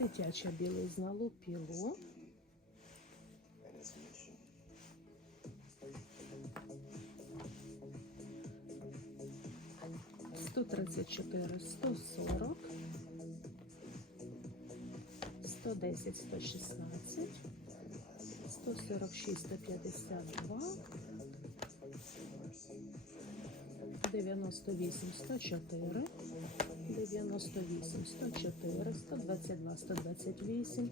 Дитяча білизна лупіло. Сто тридцять чотири, сто сорок, сто десять, сто шістнадцять, сто сорок шість, сто п'ятдесят два, дев'яносто вісім, сто чотири, дев'яносто вісім, сто чотири, сто двадцять два, сто двадцять вісім,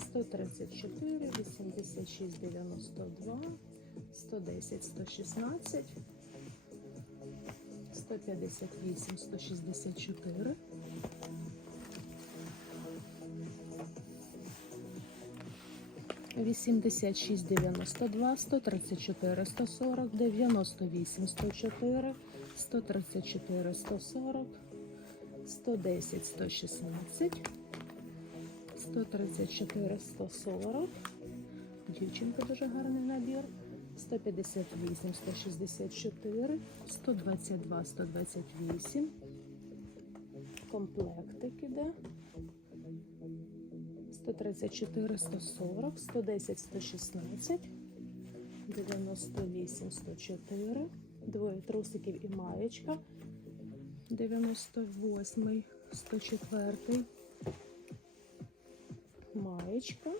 сто тридцять чотири, вісімдесят шість, дев'яносто два, сто десять, сто шістнадцять. 158, 164. 86, 92, 134, 140, 98, 104, 134, 140, 110, 116, 134, 140. Дівчинка дуже гарний набір. 158, 164, 122, 128. Комплектик іде. 134, 140, 110, 116, 98, 104, двоє трусиків і маєчка. 98, 104, маєчка.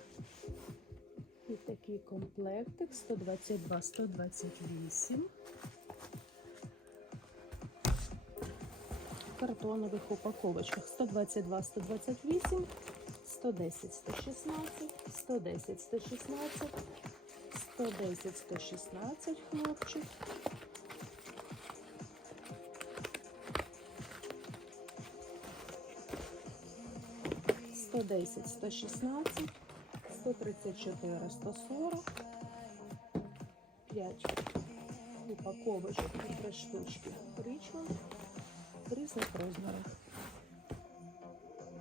І такий комплектик 122, 128. В картонових упаковочках 122, 128, 110, 116, 110, 116, 110, 116 хлопчик. Сто десять, сто шістнадцять, 134, 140, 5 упаковочок і 3 штучки Річмонд в різних розмірах.